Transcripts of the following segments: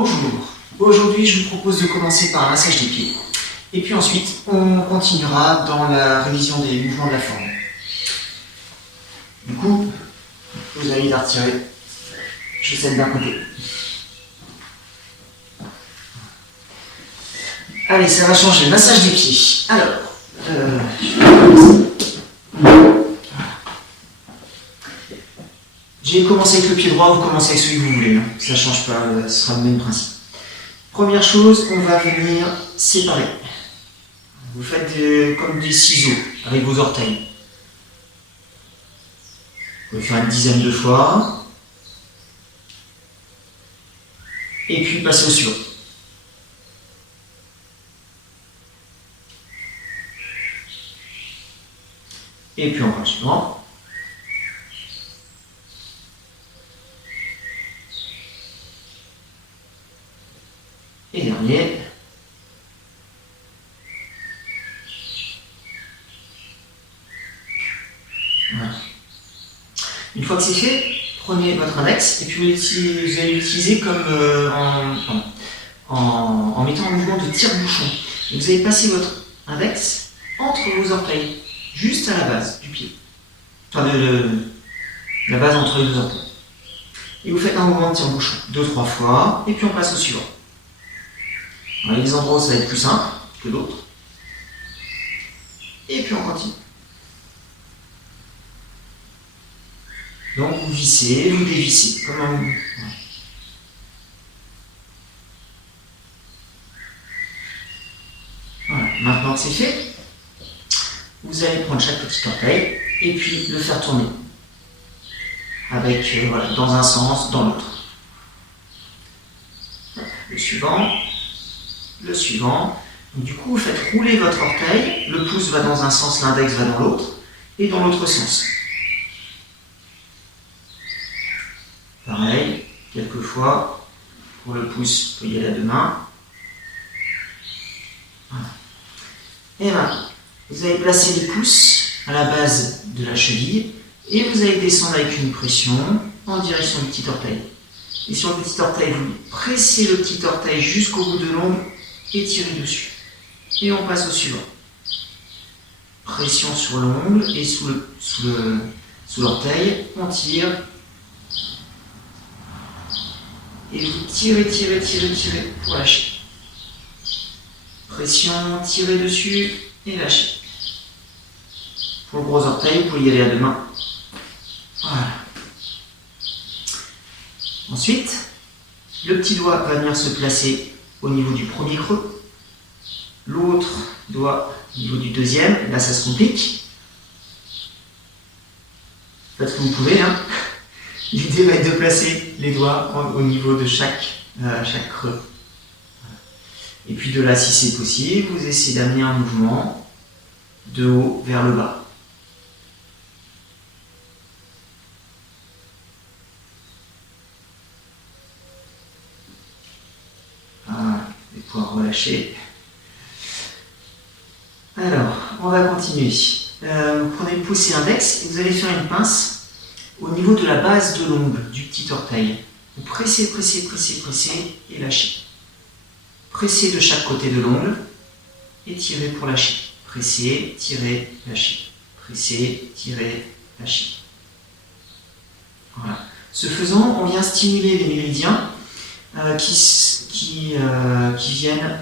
Bonjour, aujourd'hui je vous propose de commencer par un massage des pieds et puis ensuite on continuera dans la révision des mouvements de la forme. Du coup, vous allez la retirer, je celle d'un côté. Allez, ça va changer, massage des pieds. Alors, j'ai commencé avec le pied droit, vous commencez avec celui que vous voulez, hein. Ça ne change pas, ce sera le même principe. Première chose, on va venir séparer. Vous faites comme des ciseaux avec vos orteils. Vous pouvez faire une dizaine de fois. Et puis passer au suivant. Et puis encore le suivant. Et dernier. Voilà. Une fois que c'est fait, prenez votre index et puis vous allez l'utiliser comme en mettant un mouvement de tire-bouchon. Vous allez passer votre index entre vos orteils, juste à la base du pied. Enfin, la base entre les deux orteils. Et vous faites un mouvement de tire-bouchon 2-3 fois, et puis on passe au suivant. Alors, il y a des endroits où ça va être plus simple que d'autres. Et puis on continue. Donc vous vissez, vous dévissez, comme un mouvement. Voilà, maintenant que c'est fait, vous allez prendre chaque petit orteil et puis le faire tourner. Avec, voilà, dans un sens, dans l'autre. Le suivant, le suivant. Donc, du coup, vous faites rouler votre orteil, le pouce va dans un sens, l'index va dans l'autre, et dans l'autre sens. Pareil, quelquefois, pour le pouce, vous pouvez y aller à deux mains. Voilà. Et maintenant, vous allez placer les pouces à la base de la cheville, et vous allez descendre avec une pression en direction du petit orteil. Et sur le petit orteil, vous pressez le petit orteil jusqu'au bout de l'ongle et tirez dessus. Et on passe au suivant. Pression sur l'ongle et sous l'orteil, on tire. Et vous tirez pour lâcher. Pression, tirez dessus et lâchez. Pour le gros orteil, vous pouvez y aller à deux mains. Voilà. Ensuite, le petit doigt va venir se placer au niveau du premier creux. L'autre doigt au niveau du deuxième. Là, ça se complique. Faites ce que vous pouvez. Hein. L'idée va être de placer les doigts au niveau de chaque creux. Et puis de là, si c'est possible, vous essayez d'amener un mouvement de haut vers le bas. Voilà, et pouvoir relâcher. Alors, on va continuer. Vous prenez le pouce et l'index et vous allez faire une pince au niveau de la base de l'ongle du petit orteil. Vous pressez et lâchez. Pressez de chaque côté de l'ongle et tirez pour lâcher. Pressez, tirez, lâchez. Pressez, tirez, lâchez. Voilà. Ce faisant, on vient stimuler les méridiens qui viennent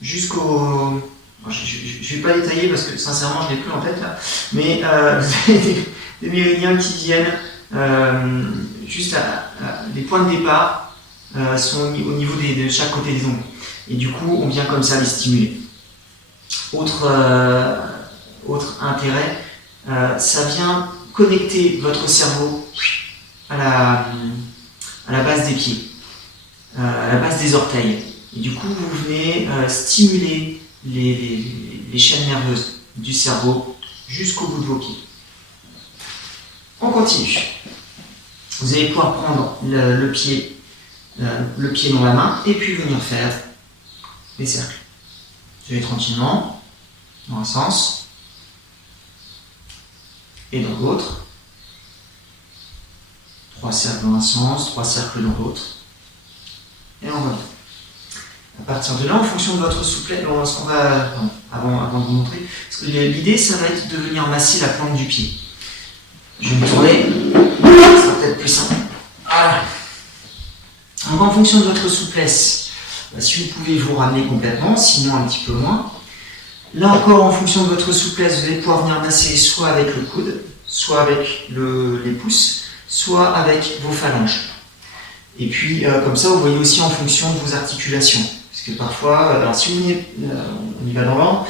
jusqu'au... Je ne vais pas détailler parce que sincèrement je ne l'ai plus en tête là, mais vous avez des méridiens qui viennent juste les points de départ sont au niveau de chaque côté des ongles. Et du coup, on vient comme ça les stimuler. Autre intérêt, ça vient connecter votre cerveau à la base des pieds, à la base des orteils. Et du coup, vous venez stimuler les chaînes nerveuses du cerveau jusqu'au bout de vos pieds. On continue. Vous allez pouvoir prendre le pied dans la main et puis venir faire des cercles. Vous allez tranquillement dans un sens et dans l'autre. 3 cercles dans un sens, 3 cercles dans l'autre. Et on revient. partir de là, en fonction de votre souplesse, avant de vous montrer, parce que l'idée, ça va être de venir masser la plante du pied. Je vais me tourner, ça sera peut-être plus simple. Voilà. Donc en fonction de votre souplesse, si vous pouvez vous ramener complètement, sinon un petit peu moins. Là encore, en fonction de votre souplesse, vous allez pouvoir venir masser soit avec le coude, soit avec les pouces, soit avec vos phalanges. Et puis, comme ça, vous voyez aussi en fonction de vos articulations. Parce que parfois, alors si vous venez, on y va dans l'ordre,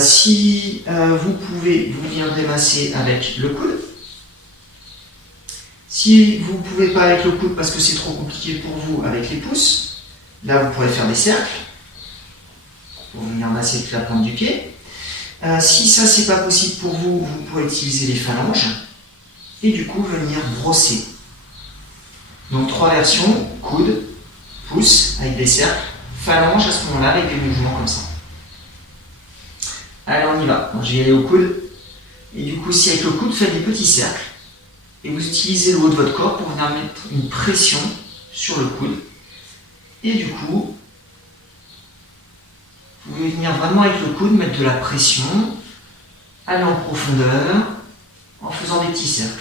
si vous pouvez, vous viendrez masser avec le coude. Si vous ne pouvez pas avec le coude parce que c'est trop compliqué pour vous, avec les pouces, là vous pourrez faire des cercles pour venir masser toute la plante du pied. Si ça c'est pas possible pour vous, vous pourrez utiliser les phalanges et du coup venir brosser. Donc 3 versions, coude, pouce avec des cercles, phalanges à ce moment-là avec des mouvements comme ça. Allez, on y va. Bon, je vais y aller au coude. Et du coup, si avec le coude, faites des petits cercles. Et vous utilisez le haut de votre corps pour venir mettre une pression sur le coude. Et du coup, vous pouvez venir vraiment avec le coude mettre de la pression, aller en profondeur, en faisant des petits cercles.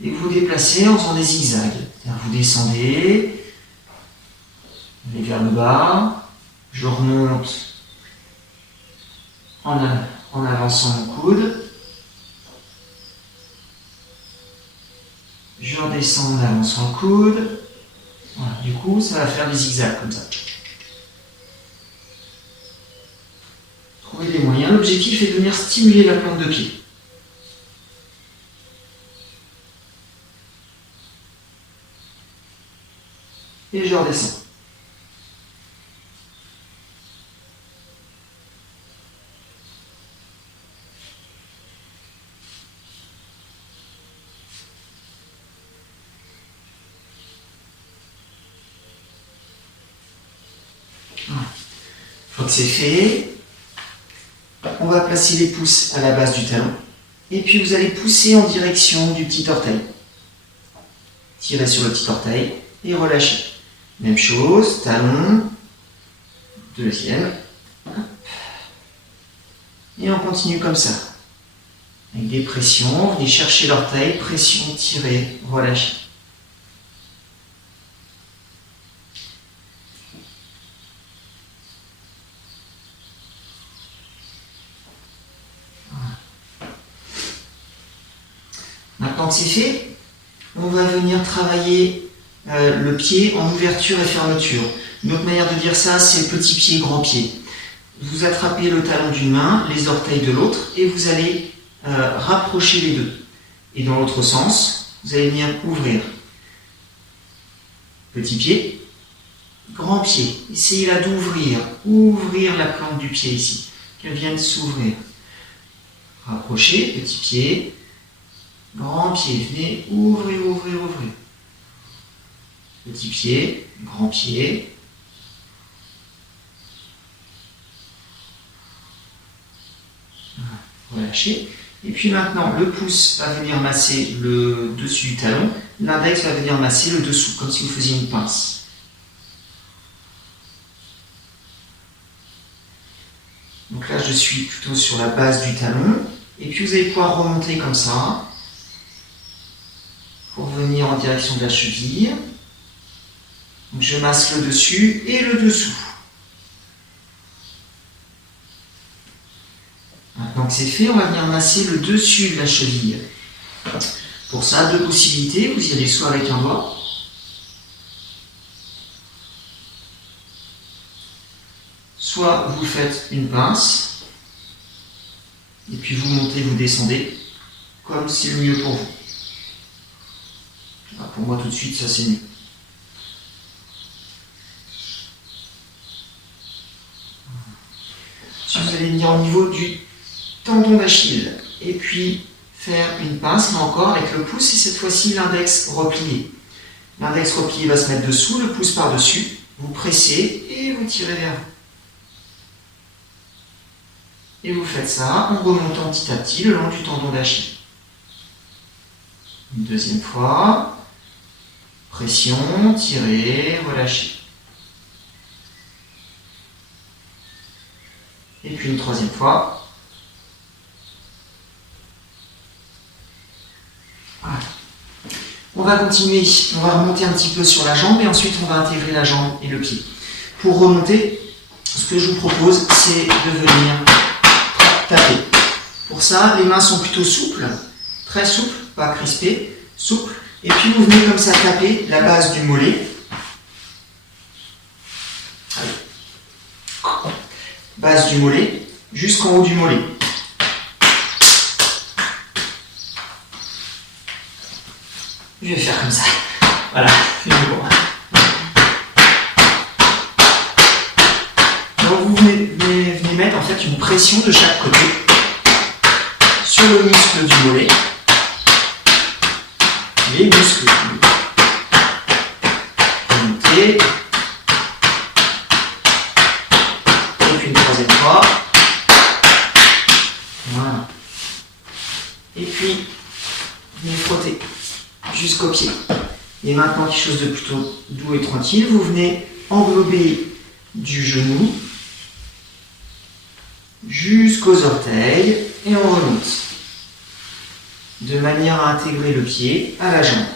Et vous vous déplacez en faisant des zigzags. C'est-à-dire vous descendez, allez vers le bas, je remonte en avançant mon coude, je redescends en avançant le coude. Voilà, du coup, ça va faire des zigzags comme ça. Trouvez des moyens. L'objectif est de venir stimuler la plante de pied. Et je redescends. Voilà. Une fois que c'est fait, on va placer les pouces à la base du talon. Et puis vous allez pousser en direction du petit orteil. Tirez sur le petit orteil et relâchez. Même chose, talon, deuxième. Et on continue comme ça. Avec des pressions, venez chercher l'orteil, pression, tirez, relâchez. Maintenant que c'est fait, on va venir travailler le pied en ouverture et fermeture. Une autre manière de dire ça, c'est petit pied, grand pied. Vous attrapez le talon d'une main, les orteils de l'autre, et vous allez rapprocher les deux. Et dans l'autre sens, vous allez venir ouvrir. Petit pied, grand pied. Essayez là d'ouvrir, ouvrir la plante du pied ici, qu'elle vienne s'ouvrir. Rapprochez, petit pied, grand pied, venez ouvrir, ouvrir, ouvrir. Petit pied, grand pied. Relâchez. Et puis maintenant, le pouce va venir masser le dessus du talon, l'index va venir masser le dessous, comme si vous faisiez une pince. Donc là, je suis plutôt sur la base du talon. Et puis vous allez pouvoir remonter comme ça, pour venir en direction de la cheville. Donc je masse le dessus et le dessous. Maintenant que c'est fait, on va venir masser le dessus de la cheville. Pour ça, deux possibilités. Vous y allez soit avec un doigt, soit vous faites une pince, et puis vous montez, vous descendez, comme c'est le mieux pour vous. Pour moi, tout de suite, ça c'est mieux. Ensuite, vous allez venir au niveau du tendon d'Achille. Et puis, faire une pince, là encore, avec le pouce, et cette fois-ci, l'index replié. L'index replié va se mettre dessous, le pouce par-dessus. Vous pressez et vous tirez vers vous. Et vous faites ça en remontant petit à petit le long du tendon d'Achille. Une deuxième fois. Pression, tirez, relâchez. Et puis une troisième fois. Voilà. On va continuer, on va remonter un petit peu sur la jambe et ensuite on va intégrer la jambe et le pied. Pour remonter, ce que je vous propose, c'est de venir taper. Pour ça, les mains sont plutôt souples, très souples, pas crispées, souples. Et puis vous venez comme ça taper la base du mollet. Allez. Base du mollet, jusqu'en haut du mollet. Je vais faire comme ça. Voilà, c'est bon. Donc vous venez mettre en fait une pression de chaque côté sur le muscle du mollet. Les muscles du mollet. Montez. Et puis une troisième fois. Voilà. Et puis, venez frotter jusqu'au pied. Et maintenant, quelque chose de plutôt doux et tranquille, vous venez englober du genou jusqu'aux orteils et on remonte. De manière à intégrer le pied à la jambe.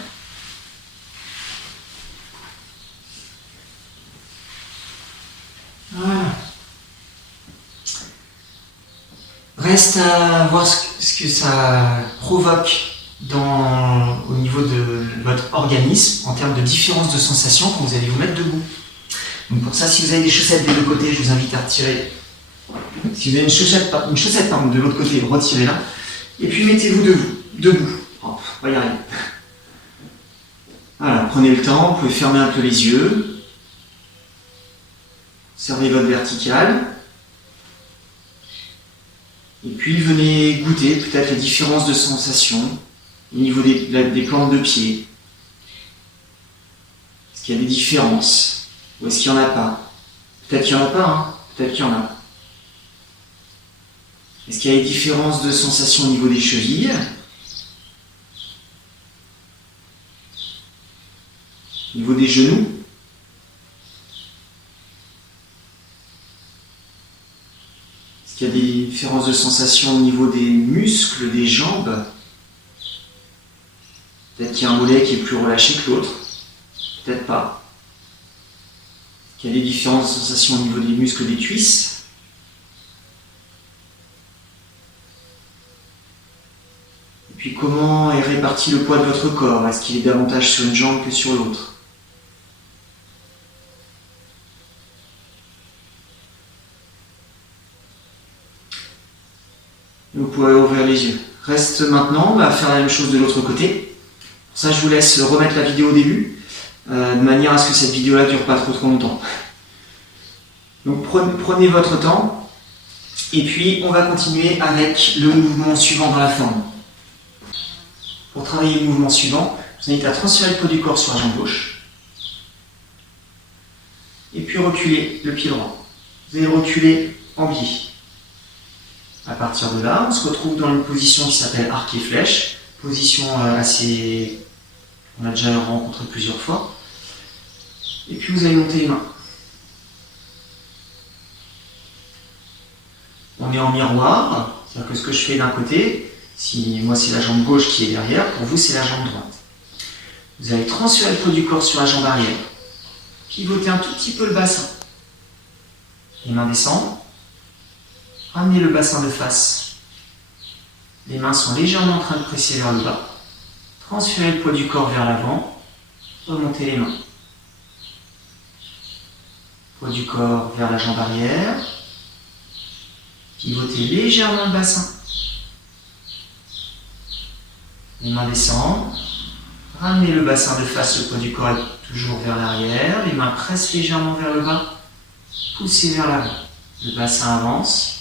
Voilà. Reste à voir ce que ça provoque au niveau de votre organisme en termes de différence de sensation quand vous allez vous mettre debout. Donc pour ça, si vous avez des chaussettes des deux côtés, je vous invite à retirer. Si vous avez une chaussette de l'autre côté, retirez-la. Et puis mettez-vous debout. Oh, on va y arriver. Voilà, prenez le temps, vous pouvez fermer un peu les yeux. Observez votre verticale. Et puis venez goûter peut-être les différences de sensations au niveau des plantes de pied. Est-ce qu'il y a des différences? Ou est-ce qu'il n'y en a pas? Peut-être qu'il n'y en a pas, hein? Peut-être qu'il y en a. Est-ce qu'il y a des différences de sensations au niveau des chevilles? Au niveau des genoux? Est-ce qu'il y a des différences de sensations au niveau des muscles, des jambes? Peut-être qu'il y a un mollet qui est plus relâché que l'autre. Peut-être pas. Est-ce qu'il y a des différences de sensations au niveau des muscles des cuisses? Et puis comment est réparti le poids de votre corps? Est-ce qu'il est davantage sur une jambe que sur l'autre? Vous pouvez ouvrir les yeux. Reste maintenant, on va faire la même chose de l'autre côté. Pour ça, je vous laisse remettre la vidéo au début, de manière à ce que cette vidéo-là ne dure pas trop longtemps. Donc prenez votre temps, et puis on va continuer avec le mouvement suivant dans la forme. Pour travailler le mouvement suivant, je vous invite à transférer le poids du corps sur la jambe gauche, et puis reculer le pied droit. Vous allez reculer en biais. À partir de là, on se retrouve dans une position qui s'appelle arc et flèche, position on a déjà rencontré plusieurs fois. Et puis vous allez monter les mains. On est en miroir, c'est-à-dire que ce que je fais d'un côté, si moi c'est la jambe gauche qui est derrière, pour vous c'est la jambe droite. Vous allez transférer le poids du corps sur la jambe arrière, pivotez un tout petit peu le bassin. Les mains descendent. Ramenez le bassin de face. Les mains sont légèrement en train de presser vers le bas. Transférez le poids du corps vers l'avant. Remontez les mains. Poids du corps vers la jambe arrière. Pivotez légèrement le bassin. Les mains descendent. Ramenez le bassin de face, le poids du corps est toujours vers l'arrière. Les mains pressent légèrement vers le bas. Poussez vers l'avant. Le bassin avance.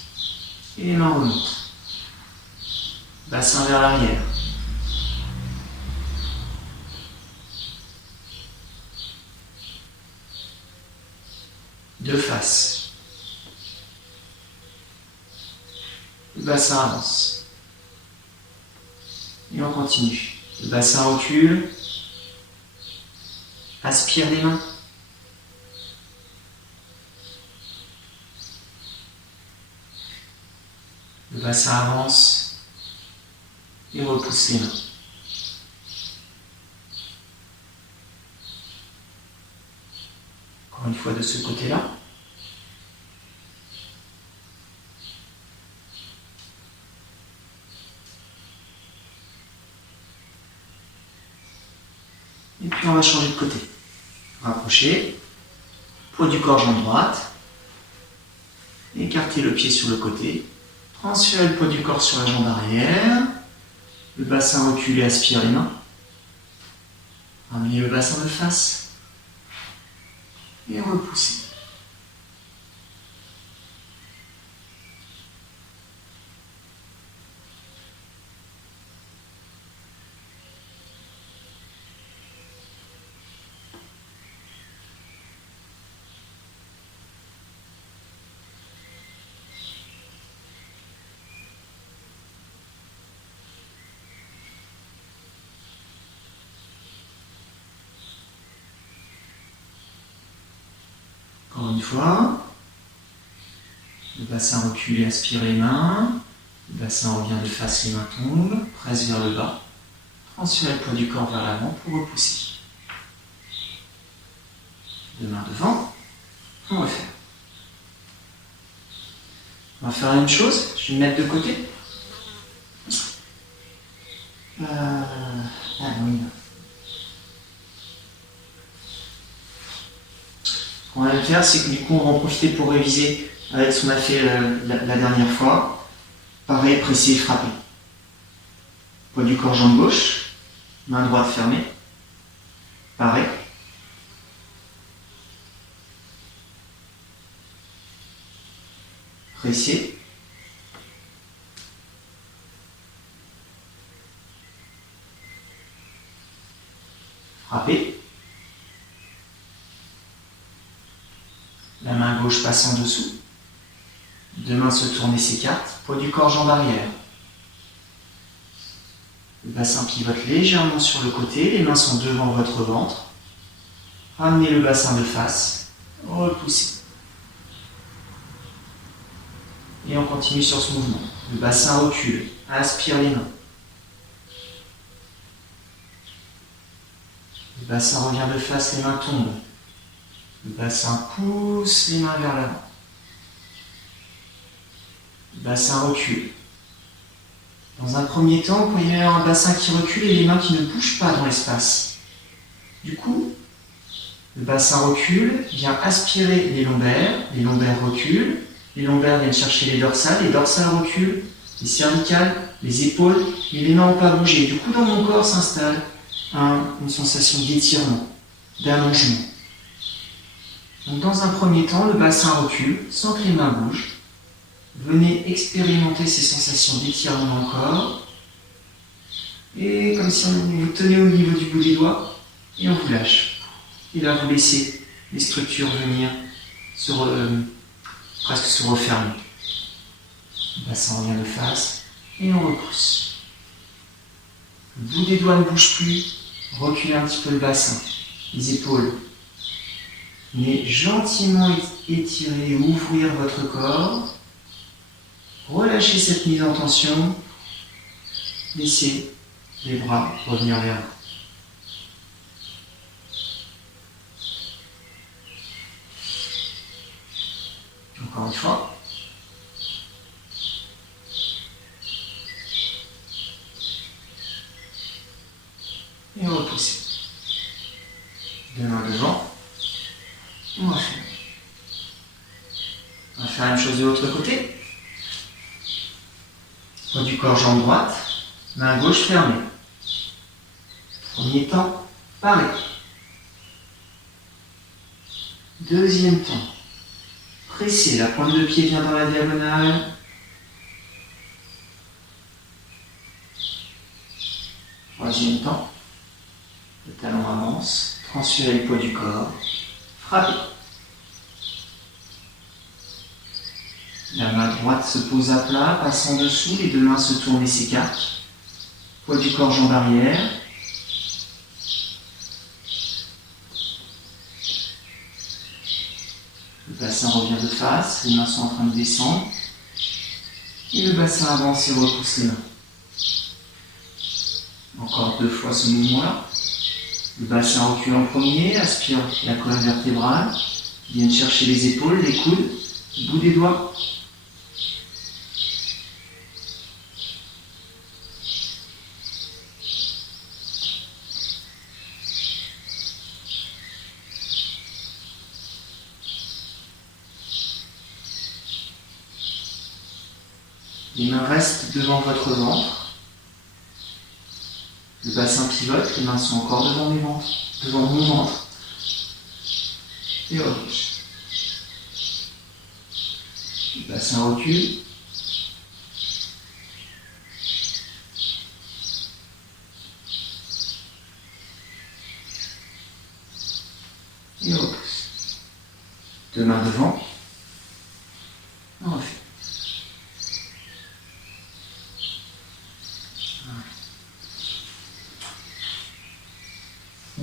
Et les mains remontent. Bassin vers l'arrière. De face. Le bassin avance. Et on continue. Le bassin recule. aspire les mains. Le bassin avance et repousse les mains. Encore une fois de ce côté-là. Et puis on va changer de côté. Rapprocher. Poids du corps, jambe droite. Écartez le pied sur le côté. Transférez le poids du corps sur la jambe arrière. Le bassin reculé, aspire les mains. Ramenez le bassin de face. Et repoussez. Encore une fois, le bassin reculé, aspire les mains, le bassin revient de face, les mains tombent, presse vers le bas, transférez le poids du corps vers l'avant pour repousser. Deux mains devant, on va faire. On va faire la même chose, je vais me mettre de côté. Oui. Ce qu'on va faire, c'est que du coup, on va en profiter pour réviser avec ce qu'on a fait la dernière fois. Pareil, presser et frapper. Poids du corps, jambe gauche. Main droite fermée. Pareil. Presser. Frapper. La main gauche passe en dessous. Deux mains se tournent et s'écartent. Poids du corps, jambe arrière. Le bassin pivote légèrement sur le côté. Les mains sont devant votre ventre. Ramenez le bassin de face. Repoussez. Et on continue sur ce mouvement. Le bassin recule. Aspire les mains. Le bassin revient de face, les mains tombent. Le bassin pousse les mains vers l'avant. Le bassin recule. Dans un premier temps, vous pouvez avoir un bassin qui recule et les mains qui ne bougent pas dans l'espace. Du coup, le bassin recule, vient aspirer les lombaires reculent, les lombaires viennent chercher les dorsales reculent, les cervicales, les épaules, et les mains n'ont pas bougé. Du coup, dans mon corps s'installe une sensation d'étirement, d'allongement. Donc, dans un premier temps, le bassin recule sans que les mains bougent. Venez expérimenter ces sensations d'étirement dans le corps. Et comme si on vous tenait au niveau du bout des doigts, et on vous lâche. Et là, vous laissez les structures venir presque se refermer. Le bassin revient de face, et on repousse. Le bout des doigts ne bouge plus. Reculez un petit peu le bassin, les épaules. Mais gentiment étirer, ouvrir votre corps. Relâchez cette mise en tension. Laissez les bras revenir vers vous. Encore une fois. Et repoussez. Deux mains devant. On va faire. On va faire la même chose de l'autre côté. Poids du corps, jambe droite. Main gauche fermée. Premier temps, pareil. Deuxième temps. Pressez, la pointe de pied vient dans la diagonale. Troisième temps. Le talon avance. Transférez le poids du corps. Frappez. La main droite se pose à plat, passe en dessous, les deux mains se tournent et s'écartent. Poids du corps, jambe arrière. Le bassin revient de face, les mains sont en train de descendre. Et le bassin avance et repousse les mains. Encore 2 fois ce mouvement-là. Le bassin recule en premier, aspire la colonne vertébrale, viens chercher les épaules, les coudes, bout des doigts. Les mains restent devant votre ventre. Le bassin pivote, les mains sont encore devant mon ventre. Et relâche. Le bassin recule. Et repousse. 2 mains devant. On refait.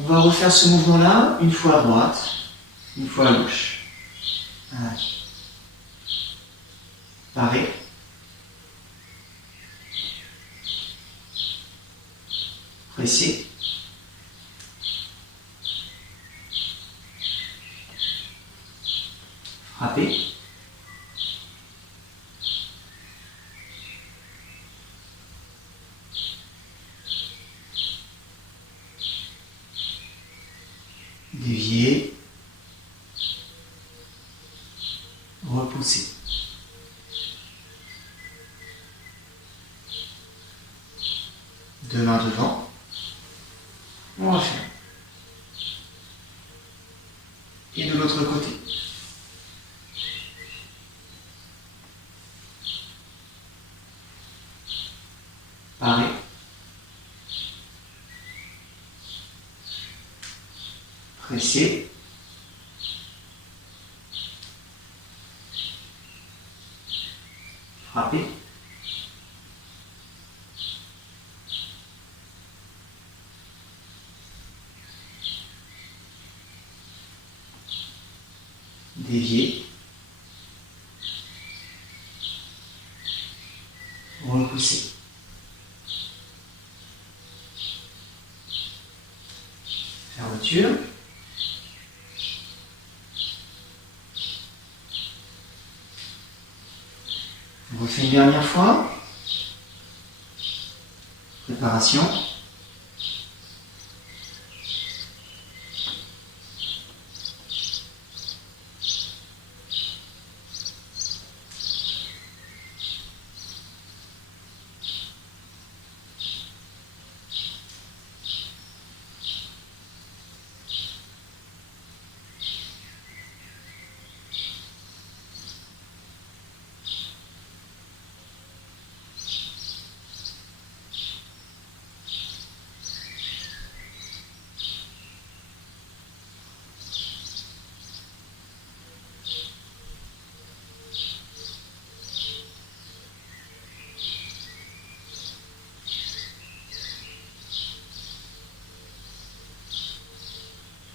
On va refaire ce mouvement-là une fois à droite, une fois à gauche. Allez. Pareil. Pressez. Frappez. Dévier. Repousser. Deux mains devant. On refait. Et de l'autre côté. Pareil. Pressez. Frappez. Dévier. Repousser. Fermeture. On refait une dernière fois. Préparation.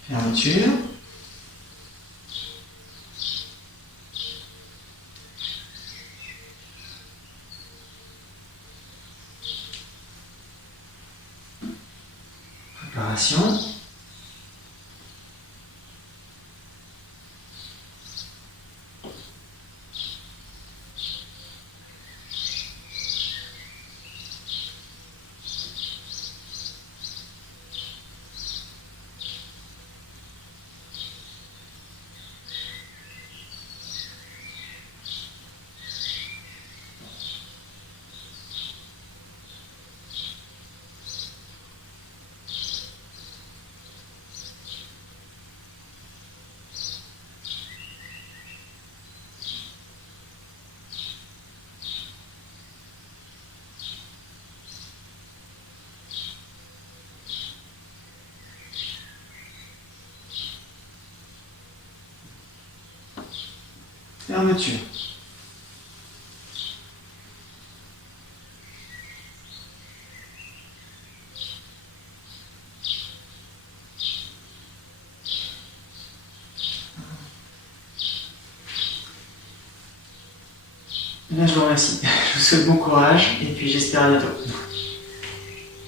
Fermeture. Préparation. Fermeture. Bien, je vous remercie. Je vous souhaite bon courage et puis j'espère à bientôt.